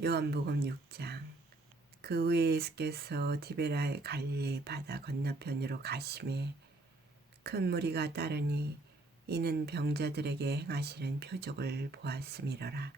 요한복음 6장 그 후에 예수께서 디베라의 갈릴리 바다 건너편으로 가심에 큰 무리가 따르니 이는 병자들에게 행하시는 표적을 보았음이러라.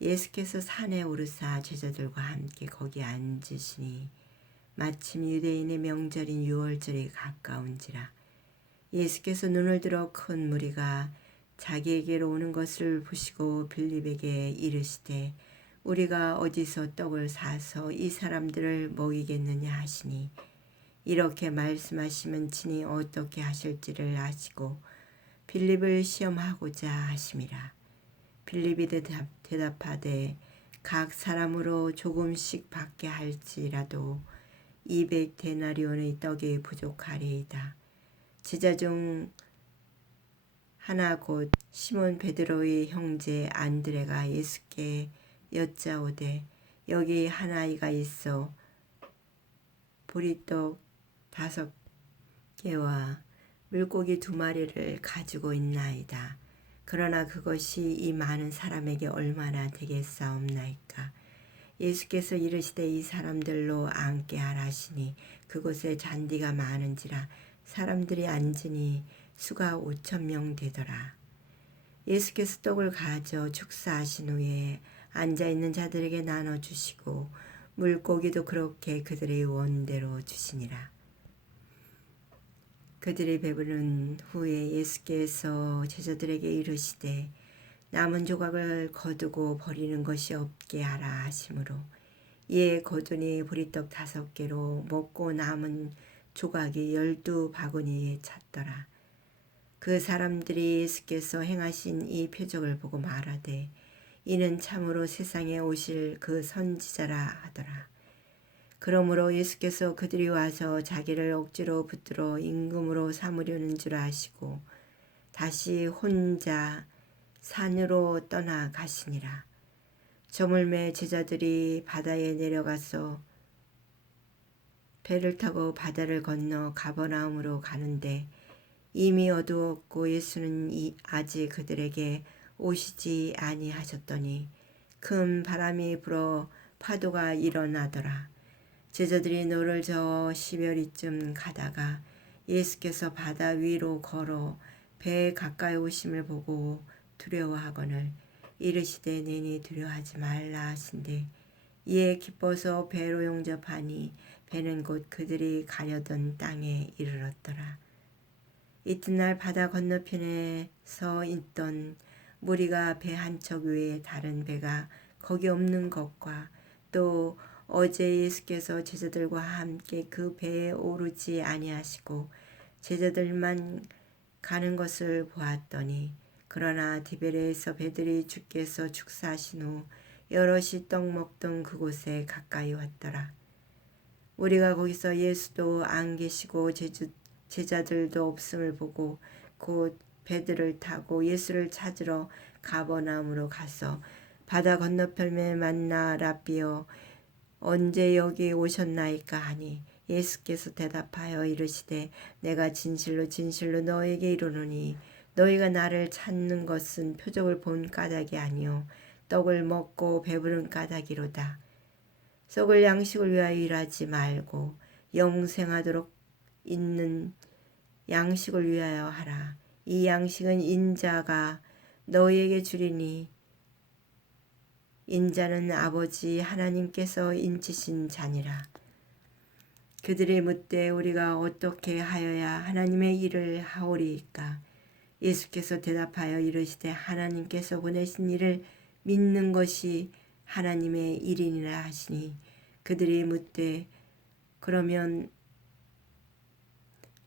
예수께서 산에 오르사 제자들과 함께 거기 앉으시니 마침 유대인의 명절인 유월절이 가까운지라 예수께서 눈을 들어 큰 무리가 자기에게로 오는 것을 보시고 빌립에게 이르시되 우리가 어디서 떡을 사서 이 사람들을 먹이겠느냐 하시니 이렇게 말씀하시면 친히 어떻게 하실지를 아시고 빌립을 시험하고자 하심이라 빌립이 대답, 대답하되 각 사람으로 조금씩 받게 할지라도 200 데나리온의 떡이 부족하리이다. 제자 중 하나 곧 시몬 베드로의 형제 안드레가 예수께 여짜오되 여기 한 아이가 있어 보리떡 다섯 개와 물고기 두 마리를 가지고 있나이다. 그러나 그것이 이 많은 사람에게 얼마나 되겠사옵나이까. 예수께서 이르시되 이 사람들로 앉게 하라시니 그곳에 잔디가 많은지라 사람들이 앉으니 수가 오천 명 되더라. 예수께서 떡을 가져 축사하신 후에 앉아 있는 자들에게 나눠 주시고 물고기도 그렇게 그들의 원대로 주시니라. 그들이 배부른 후에 예수께서 제자들에게 이르시되 남은 조각을 거두고 버리는 것이 없게 하라 하심으로 이에 거두니 보리떡 다섯 개로 먹고 남은 조각이 열두 바구니에 찼더라. 그 사람들이 예수께서 행하신 이 표적을 보고 말하되 이는 참으로 세상에 오실 그 선지자라 하더라. 그러므로 예수께서 그들이 와서 자기를 억지로 붙들어 임금으로 삼으려는 줄 아시고 다시 혼자 산으로 떠나 가시니라. 저물매 제자들이 바다에 내려가서 배를 타고 바다를 건너 가버나움으로 가는데 이미 어두웠고 예수는 아직 그들에게 오시지 아니하셨더니 큰 바람이 불어 파도가 일어나더라. 제자들이 노를 저어 시별이쯤 가다가 예수께서 바다 위로 걸어 배에 가까이 오심을 보고 두려워하거늘 이르시되 내니 두려워하지 말라 하신데 이에 기뻐서 배로 용접하니 배는 곧 그들이 가려던 땅에 이르렀더라. 이튿날 바다 건너편에 서 있던 무리가 배 한 척 위에 다른 배가 거기 없는 것과 또 어제 예수께서 제자들과 함께 그 배에 오르지 아니하시고 제자들만 가는 것을 보았더니 그러나 디베레에서 배들이 주께서 축사하신 후 여럿이 떡 먹던 그곳에 가까이 왔더라. 우리가 거기서 예수도 안 계시고 제주, 제자들도 없음을 보고 곧 배들을 타고 예수를 찾으러 가버나움으로 가서 바다 건너편에 만나 라비어 언제 여기 오셨나이까 하니 예수께서 대답하여 이르시되 내가 진실로 진실로 너에게 이르노니 너희가 나를 찾는 것은 표적을 본 까닭이 아니요 떡을 먹고 배부른 까닭이로다. 썩을 양식을 위하여 일하지 말고 영생하도록 있는 양식을 위하여 하라. 이 양식은 인자가 너희에게 주리니 인자는 아버지 하나님께서 인치신 자니라. 그들이 묻되 우리가 어떻게 하여야 하나님의 일을 하오리이까? 예수께서 대답하여 이르시되 하나님께서 보내신 일을 믿는 것이 하나님의 일이니라 하시니 그들이 묻되 그러면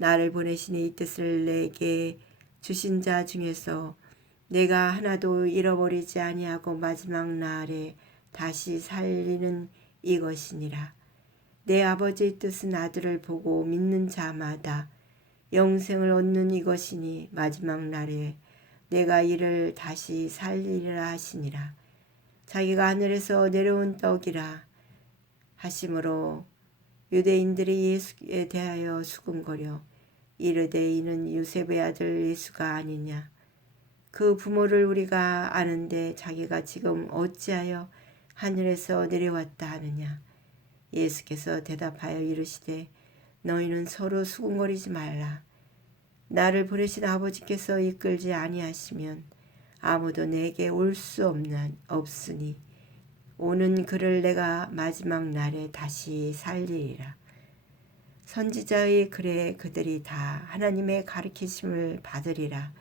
나를 보내신 이 뜻을 내게 주신 자 중에서 내가 하나도 잃어버리지 아니하고 마지막 날에 다시 살리는 이것이니라 내 아버지의 뜻은 아들을 보고 믿는 자마다 영생을 얻는 이것이니 마지막 날에 내가 이를 다시 살리리라 하시니라. 자기가 하늘에서 내려온 떡이라 하심으로 유대인들이 예수에 대하여 수군거려 이르되 이는 요셉의 아들 예수가 아니냐. 그 부모를 우리가 아는데 자기가 지금 어찌하여 하늘에서 내려왔다 하느냐. 예수께서 대답하여 이르시되 너희는 서로 수군거리지 말라. 나를 보내신 아버지께서 이끌지 아니하시면 아무도 내게 올 수 없으니 오는 그를 내가 마지막 날에 다시 살리리라. 선지자의 글에 그들이 다 하나님의 가르치심을 받으리라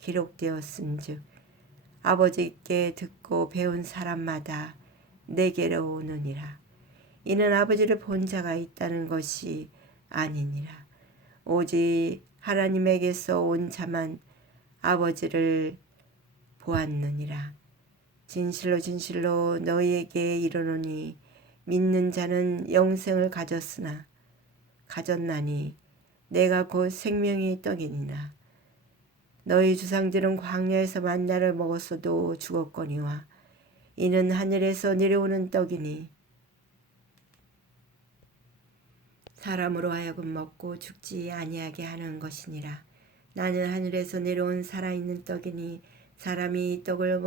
기록되었은즉 아버지께 듣고 배운 사람마다 내게로 오느니라. 이는 아버지를 본 자가 있다는 것이 아니니라. 오직 하나님에게서 온 자만 아버지를 보았느니라. 진실로 진실로 너희에게 이르노니 믿는 자는 영생을 가졌으나 가졌나니 내가 곧 생명의 떡이니라. 너희 주상들은 광야에서 만나를 먹었어도 죽었거니와 이는 하늘에서 내려오는 떡이니 사람으로 하여금 먹고 죽지 아니하게 하는 것이니라. 나는 하늘에서 내려온 살아있는 떡이니 사람이 이 떡을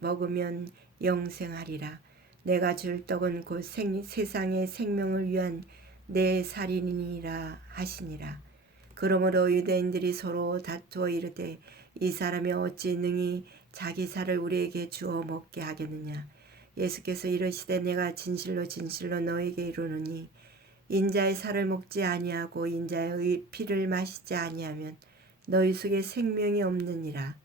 먹으면 영생하리라. 내가 줄 떡은 곧 생, 세상의 생명을 위한 내 살인이니라 하시니라. 그러므로 유대인들이 서로 다투어 이르되 이 사람이 어찌 능히 자기 살을 우리에게 주어 먹게 하겠느냐. 예수께서 이르시되 내가 진실로 진실로 너에게 이르노니 인자의 살을 먹지 아니하고 인자의 피를 마시지 아니하면 너희 속에 생명이 없느니라.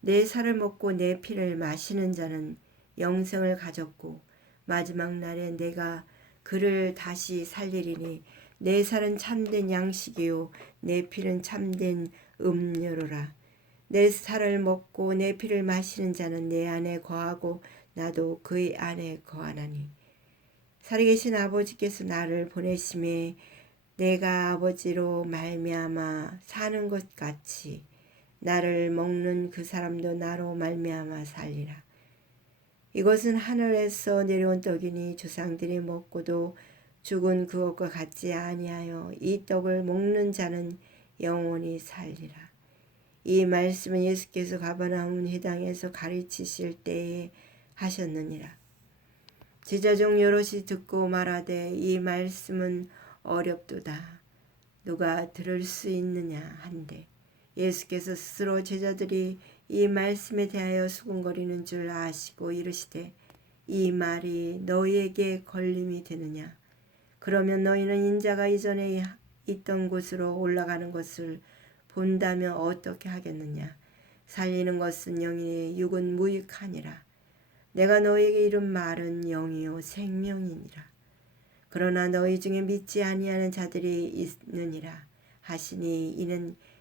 내 살을 먹고 내 피를 마시는 자는 영생을 가졌고 마지막 날에 내가 그를 다시 살리리니 내 살은 참된 양식이요 내 피는 참된 음료로라. 내 살을 먹고 내 피를 마시는 자는 내 안에 거하고 나도 그의 안에 거하나니 살아계신 아버지께서 나를 보내심에 내가 아버지로 말미암아 사는 것 같이 나를 먹는 그 사람도 나로 말미암아 살리라. 이것은 하늘에서 내려온 떡이니 조상들이 먹고도 죽은 그것과 같지 아니하여 이 떡을 먹는 자는 영원히 살리라. 이 말씀은 예수께서 가버나움 회당에서 가르치실 때에 하셨느니라. 제자 중 여럿이 듣고 말하되 이 말씀은 어렵도다. 누가 들을 수 있느냐 한데 예수께서 스스로 제자들이 이 말씀에 대하여 수군거리는 줄 아시고 이르시되 이 말이 너희에게 걸림이 되느냐? 그러면 너희는 인자가 이전에 있던 곳으로 올라가는 것을 본다면 어떻게 하겠느냐? 살리는 것은 영이니 육은 무익하니라. 내가 너에게 이른 말은 영이요 생명이니라. 그러나 너희 중에 믿지 아니하는 자들이 있느니라. 하시니 이는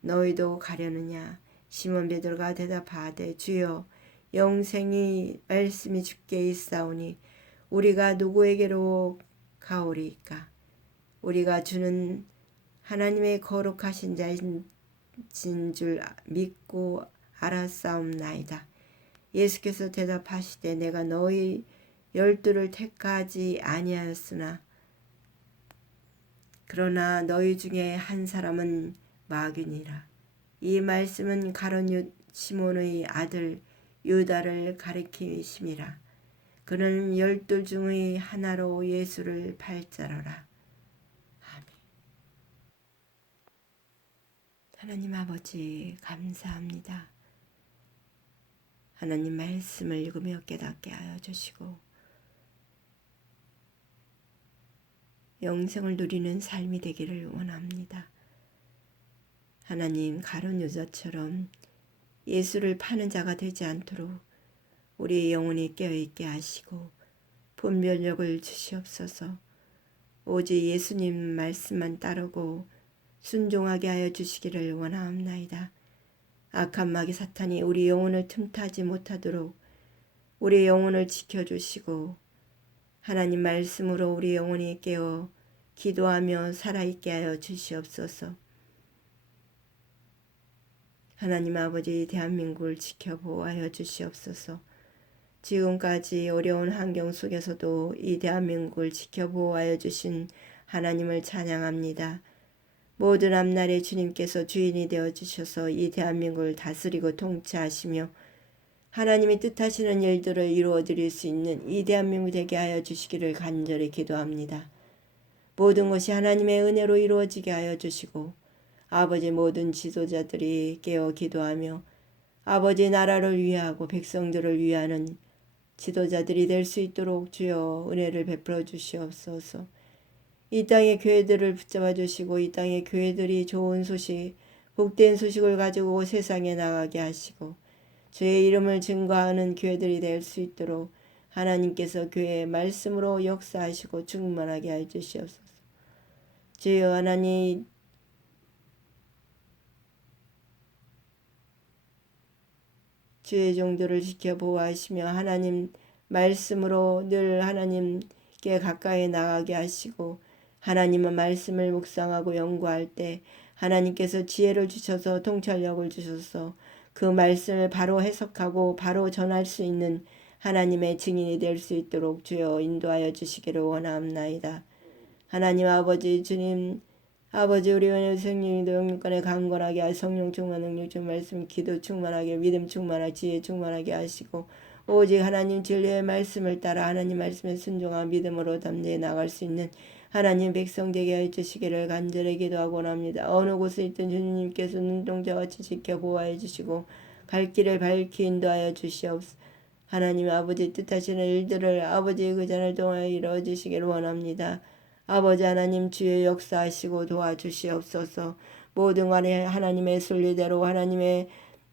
너희도 가려느냐 시몬 베드로가 대답하되 주여 영생이 말씀이 주께 있사오니 우리가 누구에게로 가오리이까 우리가 주는 하나님의 거룩하신 자인 줄 믿고 알았사옵나이다. 예수께서 대답하시되 내가 너희 열두를 택하지 아니하였으나 그러나 너희 중에 한 사람은 마귀니라. 이 말씀은 가론 유 시몬의 아들 유다를 가리키심이라. 그는 열두 중의 하나로 예수를 팔자로라. 아멘. 하나님 아버지 감사합니다. 하나님 말씀을 읽으며 깨닫게 하여 주시고 영생을 누리는 삶이 되기를 원합니다. 하나님 가론 유자처럼 예수를 파는 자가 되지 않도록 우리의 영혼이 깨어있게 하시고 분별력을 주시옵소서 오직 예수님 말씀만 따르고 순종하게 하여 주시기를 원하옵나이다. 악한 마귀 사탄이 우리 영혼을 틈타지 못하도록 우리 영혼을 지켜주시고 하나님 말씀으로 우리 영혼이 깨어 기도하며 살아있게 하여 주시옵소서. 하나님 아버지 대한민국을 지켜보호하여 주시옵소서. 지금까지 어려운 환경 속에서도 이 대한민국을 지켜보호하여 주신 하나님을 찬양합니다. 모든 앞날에 주님께서 주인이 되어 주셔서 이 대한민국을 다스리고 통치하시며 하나님이 뜻하시는 일들을 이루어 드릴 수 있는 이 대한민국 되게 하여 주시기를 간절히 기도합니다. 모든 것이 하나님의 은혜로 이루어지게 하여 주시고 아버지 모든 지도자들이 깨어 기도하며 아버지 나라를 위하고 백성들을 위하는 지도자들이 될 수 있도록 주여 은혜를 베풀어 주시옵소서. 이 땅의 교회들을 붙잡아 주시고 이 땅의 교회들이 좋은 소식, 복된 소식을 가지고 세상에 나가게 하시고 주의 이름을 증거하는 교회들이 될 수 있도록 하나님께서 교회의 말씀으로 역사하시고 충만하게 해 주시옵소서. 주여 하나님 주의 종들을 지켜 보호하시며 하나님 말씀으로 늘 하나님께 가까이 나가게 하시고 하나님의 말씀을 묵상하고 연구할 때 하나님께서 지혜를 주셔서 통찰력을 주셔서 그 말씀을 바로 해석하고 바로 전할 수 있는 하나님의 증인이 될 수 있도록 주여 인도하여 주시기를 원하옵나이다. 하나님 아버지 주님 아버지 우리 은혜 성령님도 영육간에 강건하게 하여 성령 충만 능력 중 말씀 기도 충만하게 믿음 충만하게 지혜 충만하게 하시고 오직 하나님 진리의 말씀을 따라 하나님 말씀에 순종한 믿음으로 담대히 나갈 수 있는 하나님 백성 되게 해 주시기를 간절히 기도하고 합니다. 어느 곳에 있든 주님께서 눈동자같이 지켜 보호해 주시고 갈 길을 밝히 인도하여 주시옵소서. 하나님 아버지 뜻하시는 일들을 아버지의 그 잔을 통하여 이루어 주시기를 원합니다. 아버지 하나님 주의 역사하시고 도와주시옵소서. 모든 간에 하나님의 순리대로 하나님의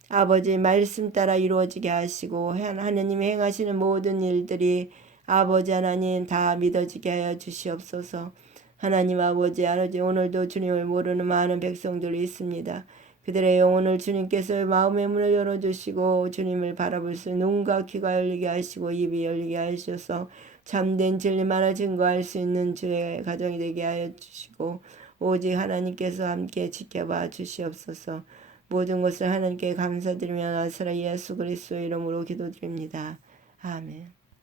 아버지 말씀 따라 이루어지게 하시고 하나님이 행하시는 모든 일들이 아버지 하나님 다 믿어지게 하여 주시옵소서. 하나님 아버지 아버지 오늘도 주님을 모르는 많은 백성들이 있습니다. 그들의 영혼을 주님께서 마음의 문을 열어주시고 주님을 바라볼 수 눈과 귀가 열리게 하시고 입이 열리게 하셔서 참된 진리만을 증거할 수 있는 주의 가정이 되게 하여 주시고 오직 하나님께서 함께 지켜봐 주시옵소서 모든 것을 하나님께 감사드리며 나사라 예수 그리스도 이름으로 기도드립니다. 아멘